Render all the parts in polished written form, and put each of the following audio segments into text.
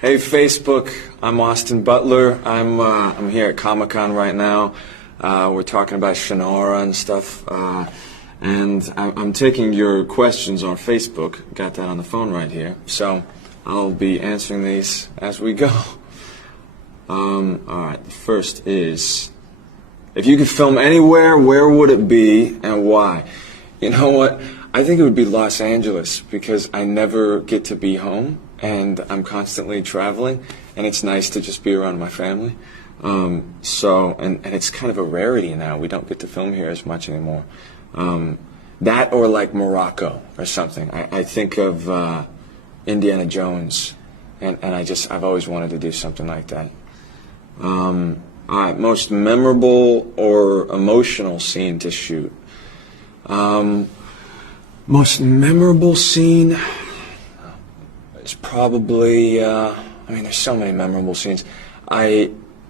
Hey Facebook, I'm Austin Butler. I'm here at Comic-Con right now. We're talking about Shannara and stuff, and I'm taking your questions on Facebook. Got that on the phone right here, so I'll be answering these as we go. All right, the first is, if you could film anywhere, where would it be and why? You know what? I think it would be Los Angeles because I never get to be home and I'm constantly traveling, and it's nice to just be around my family. And it's kind of a rarity now. We don't get to film here as much anymore. That or like Morocco or something. I think of Indiana Jones, and I've always wanted to do something like that. All right, most memorable or emotional scene to shoot. Most memorable scene is probably, there's so many memorable scenes.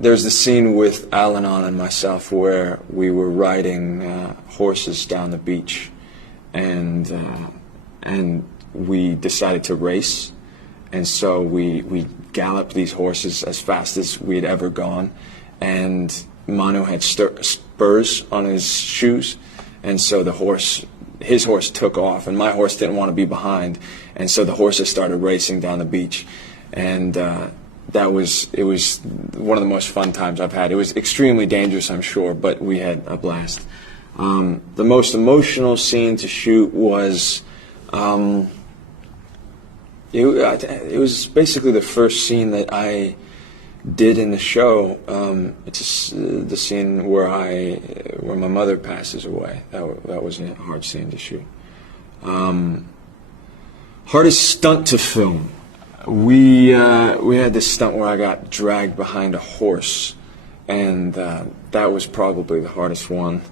There's the scene with Al-Anon and myself where we were riding horses down the beach, and we decided to race, and so we galloped these horses as fast as we had ever gone, and Manu had spurs on his shoes, and so his horse took off, and my horse didn't want to be behind, and so the horses started racing down the beach, and it was one of the most fun times I've had. It was extremely dangerous, I'm sure, but we had a blast. The most emotional scene to shoot was it was basically the first scene that I did in the show. It's the scene where my mother passes away. That was a hard scene to shoot. Hardest stunt to film. We had this stunt where I got dragged behind a horse, and that was probably the hardest one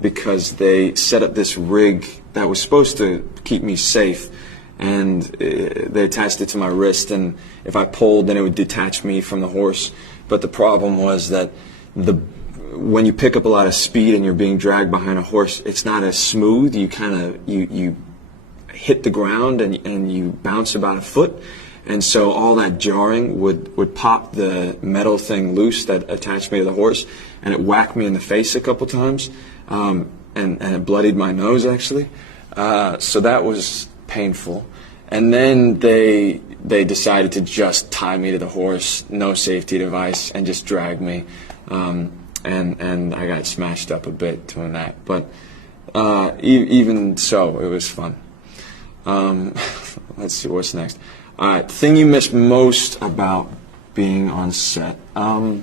because they set up this rig that was supposed to keep me safe, and they attached it to my wrist, and if I pulled, then it would detach me from the horse. But the problem was that when you pick up a lot of speed and you're being dragged behind a horse, it's not as smooth. You hit the ground and you bounce about a foot, and so all that jarring would pop the metal thing loose that attached me to the horse, and it whacked me in the face a couple times, and it bloodied my nose actually. So that was painful. And then they decided to just tie me to the horse, no safety device, and just drag me. And I got smashed up a bit doing that. But even so, it was fun. Let's see, what's next? All right, thing you miss most about being on set. I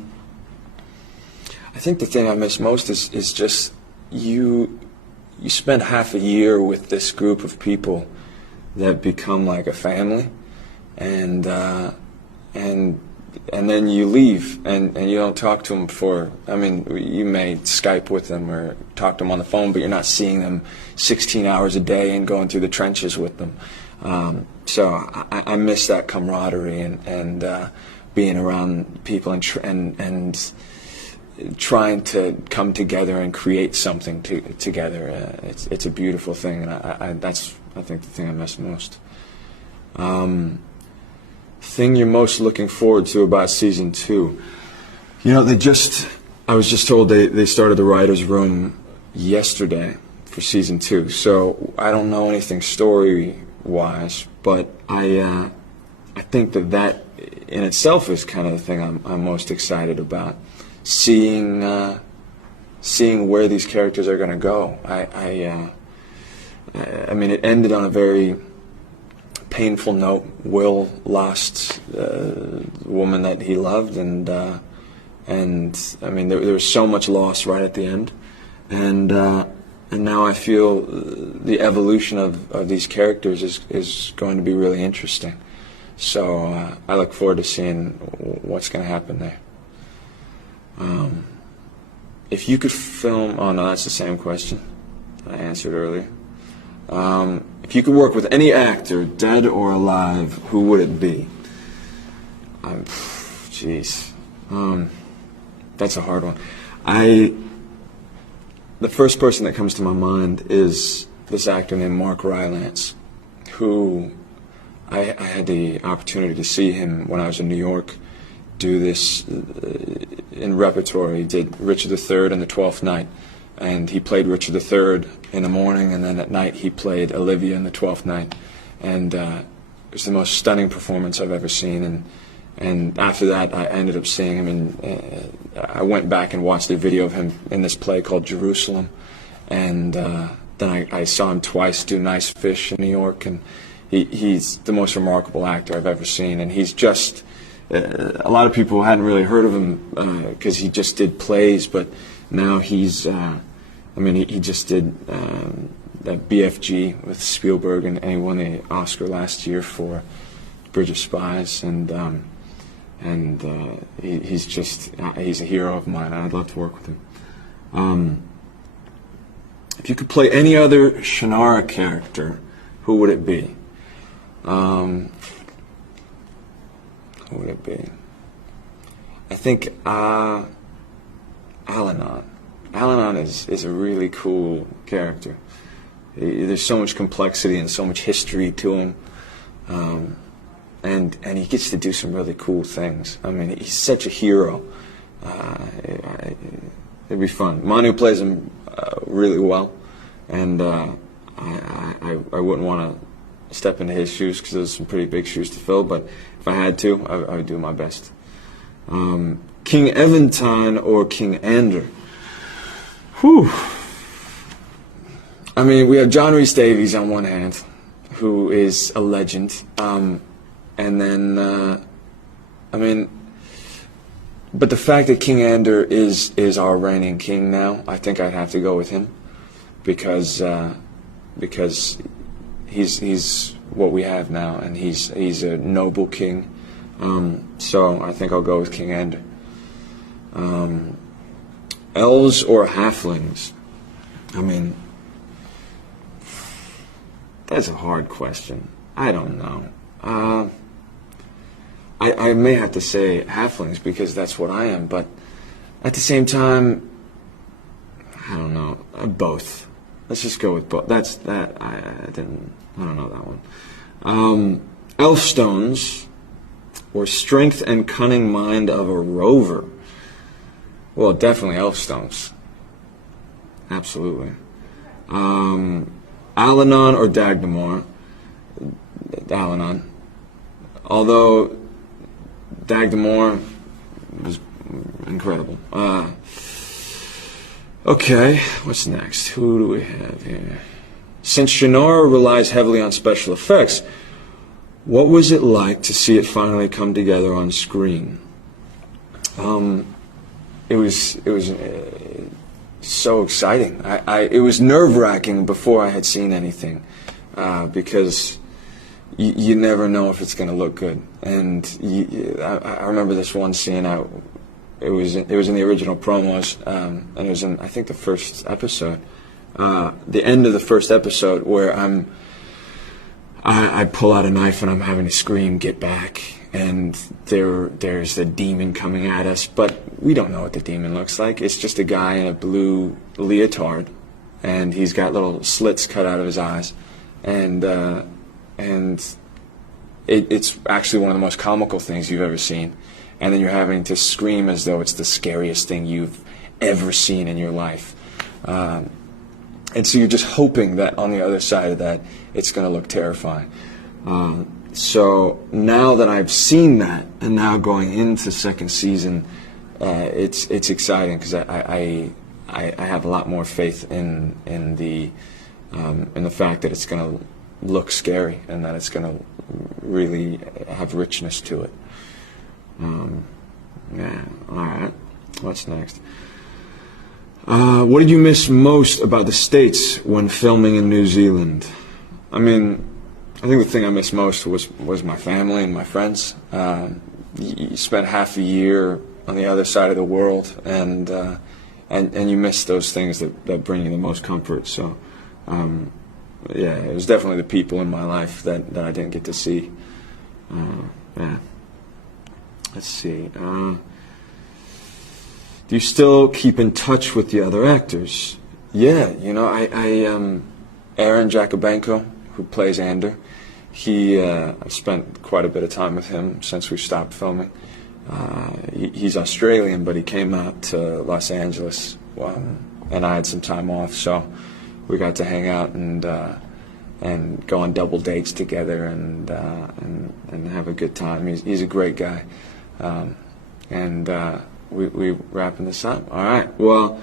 think the thing I miss most is just you spend half a year with this group of people that become like a family, and then you leave and you don't talk to them you may Skype with them or talk to them on the phone, but you're not seeing them 16 hours a day and going through the trenches with them. So I miss that camaraderie and being around people and trying to come together and create something together. It's a beautiful thing, and that's I think the thing I miss most. Thing you're most looking forward to about season 2. You know, I was just told they started the writer's room yesterday for season 2, so I don't know anything story-wise, but I think that in itself is kind of the thing I'm most excited about. Seeing where these characters are going to go. It ended on a very painful note. Will lost the woman that he loved, and there was so much loss right at the end, and now I feel the evolution of these characters is going to be really interesting. So I look forward to seeing what's going to happen there. If you could film, oh no, that's the same question I answered earlier. If you could work with any actor, dead or alive, who would it be? That's a hard one. The first person that comes to my mind is this actor named Mark Rylance, who I had the opportunity to see him when I was in New York do this in repertoire. He did Richard III in the Twelfth Night, and he played Richard III in the morning, and then at night he played Olivia in the Twelfth Night, and it was the most stunning performance I've ever seen. And after that, I ended up seeing him, and I went back and watched a video of him in this play called Jerusalem, and then I saw him twice do Nice Fish in New York, and he's the most remarkable actor I've ever seen, and he's just, a lot of people hadn't really heard of him because he just did plays, but now he's, he just did that BFG with Spielberg, and he won the Oscar last year for Bridge of Spies, and he's a hero of mine, and I'd love to work with him. If you could play any other Shannara character, who would it be? Who would it be? I think Al-Anon. Al-Anon is a really cool character. There's so much complexity and so much history to him. And he gets to do some really cool things. I mean, he's such a hero. It'd be fun. Manu plays him really well, and I wouldn't want to step into his shoes because those are some pretty big shoes to fill, but if I had to, I would do my best. King Eventide or King Ander? Whew. I mean, we have John Rhys Davies on one hand, who is a legend, and then, but the fact that King Ander is our reigning king now, I think I'd have to go with him, because he's what we have now, and he's a noble king. So I think I'll go with King Ander. Elves or halflings? I mean, that's a hard question. I don't know. I may have to say halflings because that's what I am, but at the same time, I don't know. Both. Let's just go with both. I don't know that one. Elf stones or strength and cunning mind of a rover? Well, definitely elf stones. Absolutely. Al-Anon or Dagmar? Al-Anon. Although Dagmar was incredible. Okay, what's next? Who do we have here? Since Shannara relies heavily on special effects, what was it like to see it finally come together on screen? It was so exciting. It was nerve-wracking before I had seen anything, because you never know if it's going to look good. And I remember this one scene. It was in the original promos, and it was in, I think, the first episode. The end of the first episode, where I pull out a knife and I'm having to scream, "Get back!" And there's a demon coming at us, but we don't know what the demon looks like. It's just a guy in a blue leotard, and he's got little slits cut out of his eyes, and it's actually one of the most comical things you've ever seen. And then you're having to scream as though it's the scariest thing you've ever seen in your life. And so you're just hoping that on the other side of that, it's going to look terrifying. So now that I've seen that, and now going into second season, it's exciting because I have a lot more faith in the fact that it's going to look scary and that it's going to really have richness to it. Yeah. All right. What's next? What did you miss most about the States when filming in New Zealand? I mean, I think the thing I missed most was my family and my friends. You spent half a year on the other side of the world, and you miss those things that bring you the most comfort. So, yeah, it was definitely the people in my life that I didn't get to see. Yeah. Let's see. Do you still keep in touch with the other actors? Yeah, Aaron Jacobenko, who plays Ander, I've spent quite a bit of time with him since we stopped filming. He's Australian, but he came out to Los Angeles, and I had some time off, so we got to hang out and go on double dates together and have a good time. He's a great guy, and we wrapping this up. All right. Well,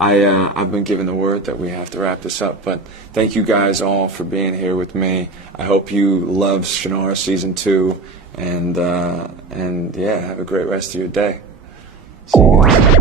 I've been given the word that we have to wrap this up, but thank you guys all for being here with me. I hope you love Shannara Season 2, and yeah, have a great rest of your day. See you guys.